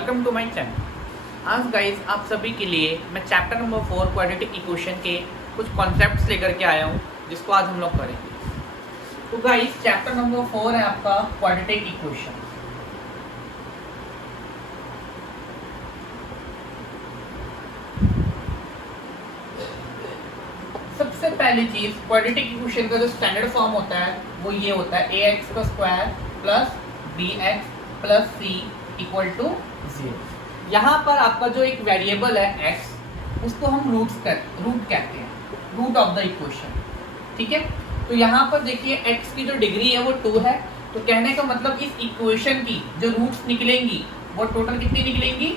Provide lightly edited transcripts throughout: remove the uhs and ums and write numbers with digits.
Welcome to my channel. आज guys आप सभी के लिए मैं चैप्टर नंबर 4 क्वाड्रेटिक इक्वेशन के कुछ कॉन्सेप्ट्स लेकर के आया हूँ जिसको आज हम लोग करेंगे। तो गाइस चैप्टर नंबर 4 है आपका क्वाड्रेटिक इक्वेशन। सबसे पहली चीज क्वाड्रेटिक इक्वेशन का जो स्टैंडर्ड फॉर्म होता है वो ये होता है ax का square plus bx plus c equal to 0। यहाँ पर आपका जो एक वेरिएबल है x उसको हम रूट कहते हैं, रूट ऑफ द इक्वेशन। ठीक है, तो यहाँ पर देखिए x की जो डिग्री है वो 2 है। तो कहने का मतलब इस इक्वेशन की जो रूट्स निकलेंगी वो टोटल कितनी निकलेंगी,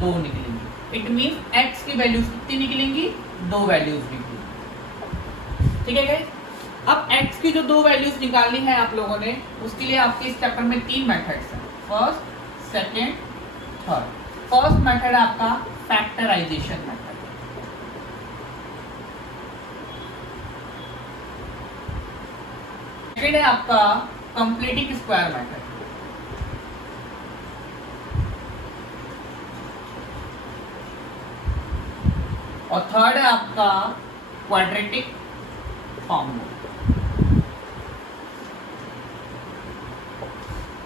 2 निकलेंगी। इट मीन्स x की वैल्यूज कितनी निकलेंगी, 2 वैल्यूज निकलेंगी। ठीक है गाइस, अब x की जो 2 वैल्यूज निकालनी है आप लोगों ने, उसके लिए आपके इस चैप्टर में 3 मेथड्स हैं, first, second, third. First method है आपका फैक्टराइजेशन मेथड। सेकेंड है आपका कंप्लीटिंग स्क्वायर मेथड। और थर्ड है आपका क्वाड्रेटिक फॉर्मूला।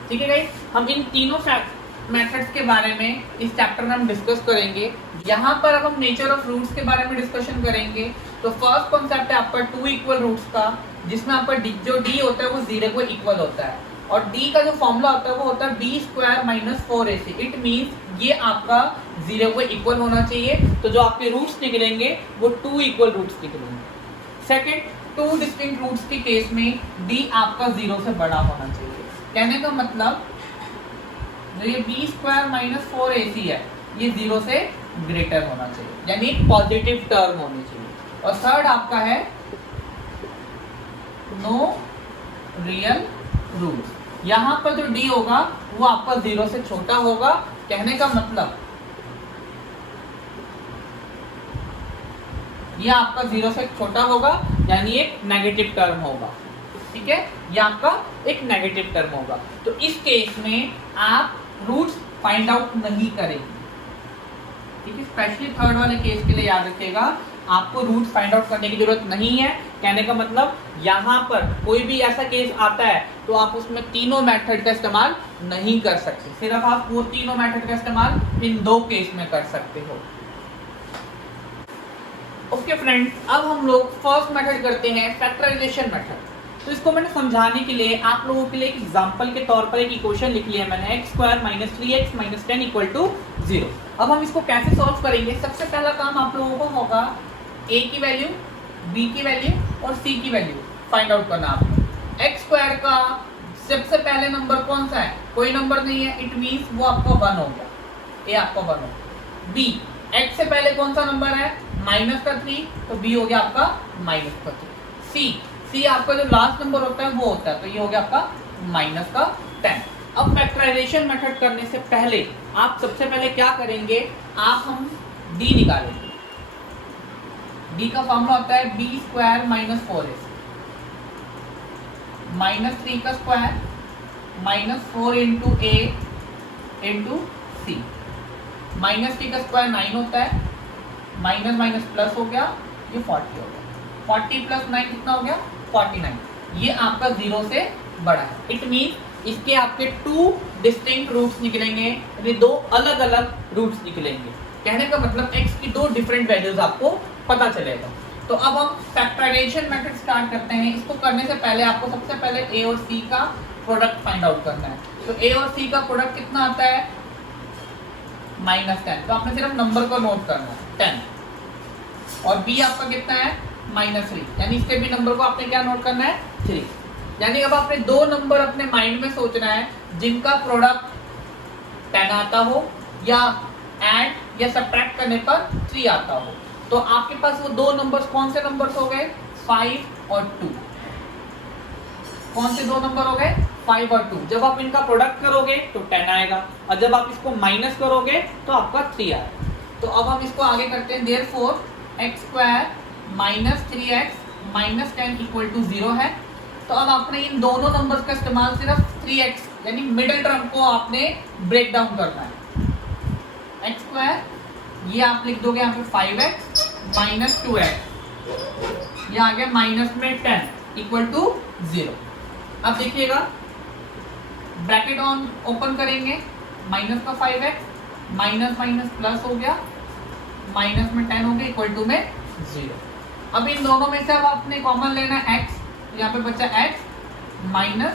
ठीक है गाइस, हम इन तीनों मेथड्स के बारे में इस चैप्टर में हम डिस्कस करेंगे। यहाँ पर अब हम नेचर ऑफ रूट्स के बारे में डिस्कशन करेंगे। तो फर्स्ट कॉन्सेप्ट है आपका 2 इक्वल रूट्स का, जिसमें आपका जो d होता है वो 0 को इक्वल होता है। और d का जो फॉर्मूला होता है वो होता है b square minus 4ac। It means ये आपका 0 को इक्वल होना चाहिए। तो जो आपके रूट्स निकलेंगे वो 2 इक्वल रूट्स निकलेंगे। सेकेंड, 2 डिस्टिंक्ट रूट्स के केस में d आपका 0 से बड़ा होना चाहिए। कहने का मतलब जो ये b स्क्वायर माइनस 4ac है ये 0 से ग्रेटर होना चाहिए, यानी पॉजिटिव टर्म होनी चाहिए। और थर्ड आपका है नो रियल रूट्स। यहाँ पर जो d होगा वो आपका 0 से छोटा होगा। कहने का मतलब ये आपका 0 से छोटा होगा, यानी एक नेगेटिव टर्म होगा। ठीक है, ये आपका एक नेगेटिव टर्म होगा। तो इस केस में आप रूट्स फाइंड आउट नहीं करेंगे। ठीक है, स्पेशली थर्ड वाले केस के लिए याद रखिएगा, आपको रूट्स फाइंड आउट करने की जरूरत नहीं है। कहने का मतलब यहाँ पर कोई भी ऐसा केस आता है तो आप उसमें तीनों मेथड का इस्तेमाल नहीं कर सकते, सिर्फ आप वो तीनों मेथड का इस्तेमाल इन 2 केस में कर सकते हो। ओके फ्रेंड्स, अब हम लोग फर्स्ट मेथड करते हैं फैक्टराइजेशन मेथड। तो इसको मैंने समझाने के लिए आप लोगों के लिए एक एग्जांपल के तौर पर एक इक्वेशन लिख लिया मैंने, x square minus 3x minus 10 equal to 0। अब हम इसको कैसे सॉल्व करेंगे? सबसे पहला काम आप लोगों को होगा a की वैल्यू, b की वैल्यू और c की वैल्यू फाइंड आउट करना आपको। x स्क्वायर का सबसे पहले नंबर कौन सा है? कोई नंबर नहीं है, इट मीन्स वो आपका 1 हो गया, a आपका 1 हो गया। b, x से पहले कौन सा नंबर है? माइनस का 3, तो b हो गया आपका माइनस का 3। c आपका जो लास्ट नंबर होता है वो होता है, तो ये हो गया आपका माइनस का 10। अब फैक्टराइजेशन मेथड करने से पहले आप सबसे पहले क्या करेंगे, हम d निकालेंगे। d का फॉर्मूला होता है b square minus 4ac minus 3 का square minus 4 into a into c। Minus 3 का स्क्वायर 9 होता है, माइनस माइनस प्लस हो गया, ये 40 हो गया। 40 प्लस 9 कितना हो गया? 49। ये आपका 0 से बड़ा है। इट मीन इसके आपके 2 डिस्टिंक्ट रूट्स निकलेंगे, यानी 2 अलग अलग रूट्स निकलेंगे। कहने का मतलब x की 2 डिफरेंट वैल्यूज आपको पता चलेगा। तो अब हम फैक्टराइजेशन मेथड स्टार्ट करते हैं। इसको करने से पहले आपको सबसे पहले a और c का प्रोडक्ट फाइंड आउट करना है। तो a और c का प्रोडक्ट कितना आता है? -10। तो आपने सिर्फ नंबर को नोट करना है 10। और b आपका कितना है? -3, यानी इसके भी नंबर को आपने क्या नोट करना है? 3। यानी अब आपने 2 नंबर अपने माइंड में सोचना है जिनका प्रोडक्ट 10 आता हो या ऐड या सब्ट्रैक्ट करने पर 3 आता हो। तो आपके पास वो 2 नंबर्स कौन से नंबर्स हो गए? 5 और 2। कौन से 2 नंबर हो गए? 5 और 2। जब आप इनका प्रोडक्ट करोगे तो 10 आएगा, और जब आप इसको माइनस करोगे तो आपका 3 आएगा। तो अब हम इसको आगे करते हैं। Therefore x square minus 3x minus 10 equal to 0 है। तो अब आपने इन दोनों नंबर्स का इस्तेमाल सिर्फ 3x यानी मिडिल टर्म को आपने ब्रेक डाउन करना है। एक्स स्क्वायर, ये आप लिख दोगे यहाँ पे 5x माइनस 2x, ये आ गया माइनस में 10 इक्वल टू 0। अब देखिएगा ब्रैकेट ऑन ओपन करेंगे, माइनस का 5x माइनस माइनस प्लस हो गया, माइनस में 10 हो गया इक्वल टू में 0। अब इन दोनों में से अब आपने कॉमन लेना है x, यहाँ पे बचा x माइनस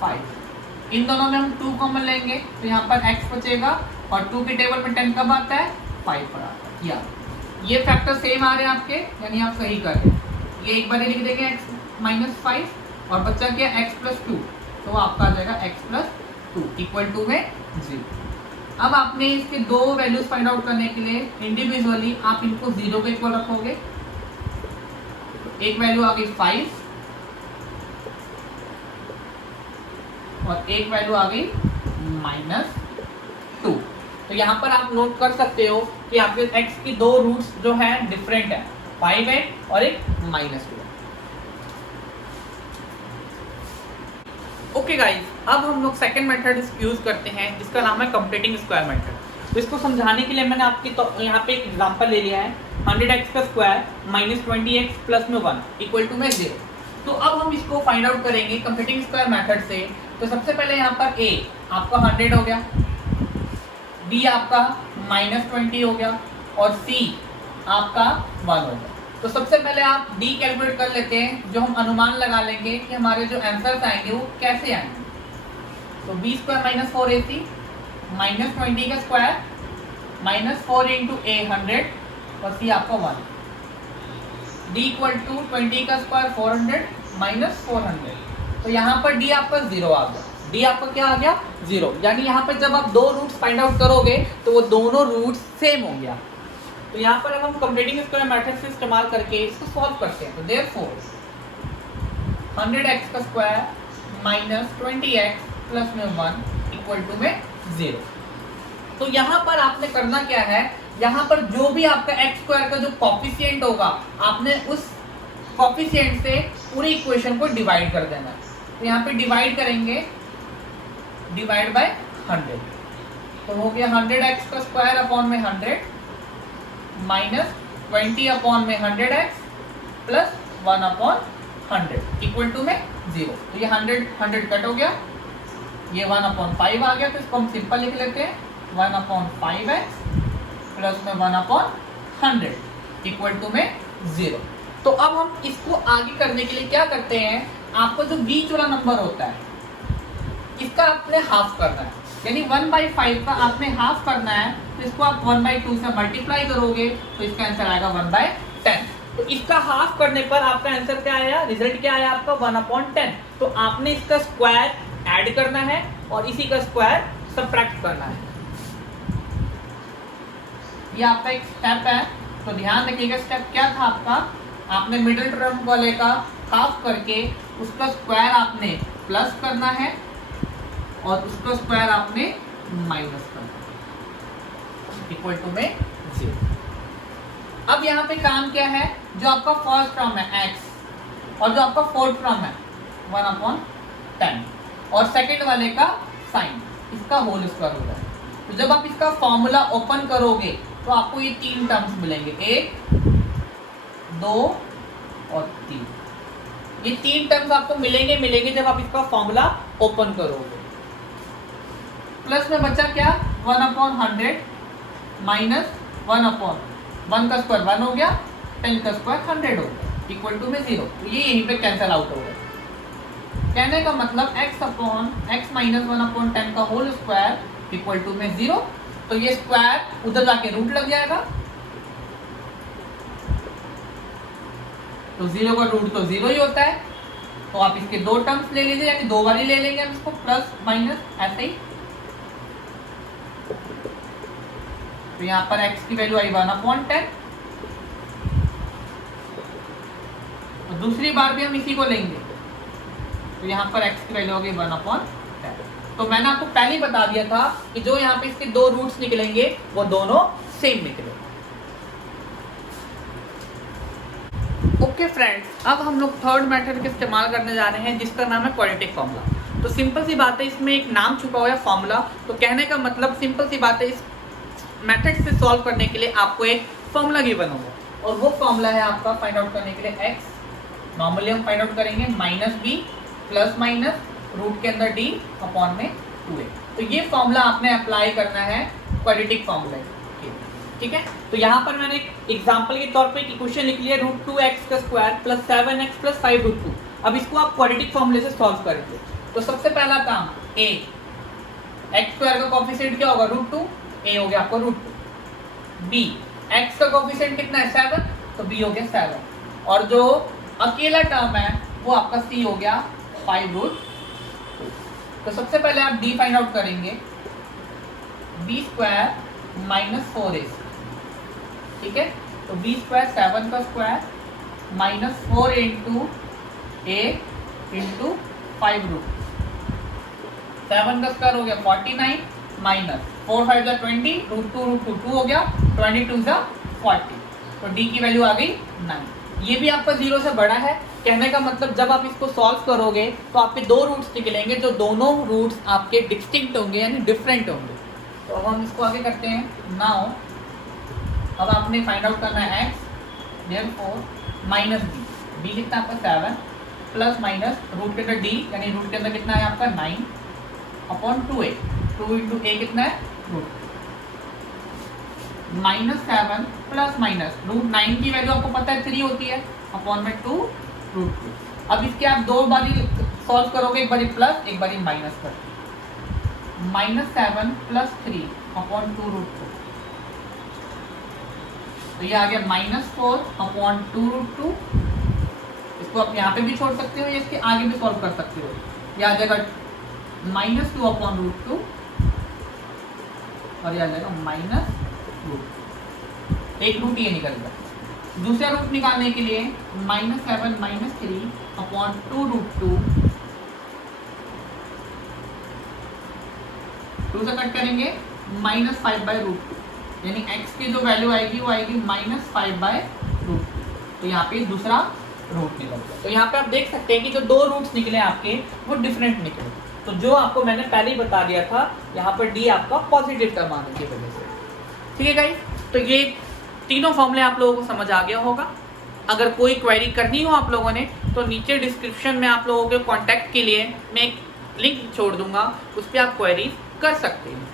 5, इन दोनों में हम 2 कॉमन लेंगे तो यहाँ पर x बचेगा और 2 के टेबल में 10 कब आता है 5 पर आता है। या ये फैक्टर सेम आ रहे हैं आपके, यानी आप सही कर रहे हैं। ये एक बार लिख देंगे x माइनस 5 और बच्चा क्या x प्लस 2, तो आपका आ जाएगा x प्लस 2 इक्वल टू में 0। अब आपने इसके दो वैल्यूज फाइंड आउट करने के लिए इंडिविजुअली आप इनको 0 के इक्वल रखोगे। एक वैल्यू आ गई 5 और एक वैल्यू आ गई माइनस 2। तो यहाँ पर आप नोट कर सकते हो कि आपके x की दो रूट्स जो है डिफरेंट है, 5 है और एक माइनस 2 है। ओके गाइस, अब हम लोग सेकंड मेथड यूज करते हैं जिसका नाम है कंप्लीटिंग स्क्वायर मेथड। तो इसको समझाने के लिए मैंने आपकी तो यहाँ पे एक एग्जांपल ले लिया है, 100x का स्क्वायर माइनस 20x प्लस में 1 इक्वल टू में 0। तो अब हम इसको फाइंड आउट करेंगे कंप्लीटिंग स्क्वायर मेथड से। तो सबसे पहले यहाँ पर a आपका 100 हो गया, b आपका माइनस 20 हो गया और c आपका 1 हो गया। तो सबसे पहले आप d कैलकुलेट कर लेते हैं, जो हम अनुमान लगा लेंगे कि हमारे जो आंसर्स आएंगे वो कैसे आएंगे। तो b square minus 4ac minus 20 का स्क्वायर माइनस 4 इंटू a 100 और c आपका 1, d इक्वल टू 20 का स्क्वायर 400 माइनस 400। तो यहाँ पर d आपका 0 आ गया, d आपका क्या आ गया 0, यानी यहाँ पर जब आप दो रूट्स फाइंड आउट करोगे तो वो दोनों रूट्स सेम हो गया। तो यहाँ पर अब हम कंप्लीटिंग स्क्वायर मेथड से इस्तेमाल करके इसको सॉल्व करते हैं। तो देयरफॉर 100x का स्क्वायर माइनस 20x प्लस में 1 इक्वल टू में 0। तो यहाँ पर आपने करना क्या है, यहाँ पर जो भी आपका x स्क्वायर का जो कॉफिशिएंट होगा आपने उस कॉफिशिएंट से पूरी इक्वेशन को डिवाइड कर देना। तो यहाँ पे डिवाइड करेंगे, डिवाइड बाय 100, तो हो गया 100x का स्क्वायर अपॉन में 100 माइनस 20 अपॉन में 100x plus 1 upon 100 equal to में 0। तो ये 100 कट हो गया, ये 1 अपॉन 5 आ गया। तो इसको हम सिंपल लिख लेते हैं, 1 अपॉन 5x प्लस में 1 अपॉन 100 इक्वल टू में 0। तो अब हम इसको आगे करने के लिए क्या करते हैं, आपको जो बीच वाला नंबर होता है इसका आपने हाफ करना है, यानी 1/5 का आपने हाफ करना है। तो इसको आप 1/2 से मल्टीप्लाई करोगे तो इसका आंसर आएगा 1/10। तो इसका हाफ करने पर आपका आंसर क्या आया, रिजल्ट क्या आया आपका 1/10। तो आपने इसका स्क्वायर ऐड करना है और इसी का स्क्वायर सबट्रैक्ट करना है। ये आपका एक स्टेप है, तो ध्यान रखिएगा स्टेप क्या था आपका, आपने मिडिल टर्म वाले का हाफ करके उसका स्क्वायर आपने प्लस करना है और उसका स्क्वायर आपने माइनस करना है इक्वल टू में 0। अब यहाँ पे काम क्या है, जो आपका फर्स्ट टर्म है x और जो आपका फोर्थ टर्म है 1/10 और सेकंड वाले का साइन, इसका होल स्क्वायर हो रहा है। तो जब आप इसका फॉर्मूला ओपन करोगे तो आपको ये 3 टर्म्स मिलेंगे, 1 2 और 3। ये 3 टर्म्स आपको मिलेंगे जब आप इसका फॉर्मूला ओपन करोगे। प्लस में बचा क्या 1/100 माइनस 1/1 का स्क्वायर 1 हो गया, 10 का स्क्वायर 100 हो गया इक्वल टू में 0। तो ये यहीं पे कैंसिल आउट हो गया। कहने का मतलब x माइनस 1/10 का होल स्क्वायर इक्वल टू में 0। तो ये स्क्वायर उधर जाके रूट लग जाएगा, तो 0 का रूट तो 0 ही होता है। तो आप इसके 2 टर्म्स ले लीजिए, यानी 2 बार ही ले लेंगे हम इसको, प्लस माइनस ऐसे ही। तो यहाँ पर x की वैल्यू आई 1/10 और दूसरी बार भी हम इसी को लेंगे, तो यहाँ पर x की वैल्यू होगी 1/10। तो मैंने आपको पहले ही बता दिया था कि जो यहाँ पे इसके 2 रूट्स निकलेंगे वो दोनों सेम निकलेंगे। ओके फ्रेंड्स, अब हम लोग थर्ड मेथड का इस्तेमाल करने जा रहे हैं जिसका नाम है क्वाड्रेटिक फॉर्मूला। तो सिंपल सी बात है, इसमें एक नाम छुपा हुआ है फॉर्मूला। तो कहने का मतलब सिंपल सी बात है, इस मेथड से सॉल्व करने के लिए आपको एक फॉर्मूला गिवन होगा और वो फॉर्मूला है आपका फाइंड आउट करने के लिए x। नॉर्मली हम फाइंड आउट करेंगे minus B plus minus root के अंदर d अपॉन में 2a। तो ये फॉर्मूला आपने अप्लाई करना है क्वाड्रेटिक फॉर्मूला, ठीक है। तो यहाँ पर मैंने एक एग्जाम्पल के तौर पे एक इक्वेशन लिख लिया √2x का स्क्वायर प्लस 7x प्लस 5√2। अब इसको आप क्वाड्रेटिक फॉर्मूले से सॉल्व करेंगे। तो सबसे पहला काम a, x स्क्वायर का कोफिशिएंट क्या होगा √2, a हो गया आपका √2। b, x का कोफिशिएंट कितना है 7, तो b हो गया 7। और जो अकेला टर्म है वो आपका c हो गया 5√2। तो सबसे पहले आप d फाइंड आउट करेंगे, b स्क्वायर माइनस 4ac, ठीक है। तो b स्क्वायर 7 का square minus 4 into a into 5√2। 7 का स्क्वायर हो गया 49 माइनस 4 5 जा 20, √2 2 हो गया, 22 जा 40। तो d की वैल्यू आ गई 9। ये भी आपका 0 से बड़ा है। कहने का मतलब जब आप इसको सॉल्व करोगे तो आपके दो रूट्स निकलेंगे, जो दोनों रूट्स आपके डिस्टिंक्ट होंगे यानी डिफरेंट होंगे। तो अब हम इसको आगे करते हैं। नाउ अब आपने फाइंड आउट करना है x, देयरफॉर माइनस b कितना आपका 7 प्लस माइनस रूट के अंदर d यानी रूट के अंदर कितना है आपका 9 अपॉन 2a। 2 इंटू a कितना है रूट माइनस 7 प्लस माइनस √9 की वैल्यू आपको पता है 3 होती है अपॉन में 2 √2। अब इसके आप दो बारी सॉल्व करोगे, एक बारी प्लस एक बारी माइनस कर, -7 प्लस 3 अपॉन 2√2। तो ये आ गया -4 अपॉन 2√2। इसको आप यहाँ पे भी छोड़ सकते हो या इसके आगे भी सॉल्व कर सकते हो। ये आ जाएगा -2 अपॉन √2 और ये आ जाएगा -√2। एक रूट ये निकल गया। दूसरा रूट निकालने के लिए -7 -3 अपॉन 2√2, 2 से कट करेंगे -5/√2, यानी x की जो वैल्यू आएगी वो आएगी -5/√2। तो यहाँ पे दूसरा रूट निकल गया। तो यहाँ पे आप देख सकते हैं कि जो दो रूट्स निकले आपके वो डिफरेंट निकले। तो जो आपको मैंने पहले ही बता दिया था, यहाँ पर d आपका पॉजिटिव टर्म आने की वजह से, ठीक है गाइस। तो ये तीनों फॉर्मूले आप लोगों को समझ आ गया होगा। अगर कोई क्वेरी करनी हो आप लोगों ने तो नीचे डिस्क्रिप्शन में आप लोगों के कॉन्टैक्ट के लिए मैं एक लिंक छोड़ दूंगा, उस पर आप क्वेरी कर सकते हैं।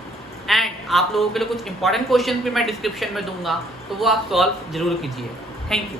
एंड आप लोगों के लिए कुछ इंपॉर्टेंट क्वेश्चन भी मैं डिस्क्रिप्शन में दूंगा, तो वो आप सॉल्व जरूर कीजिए। Thank you.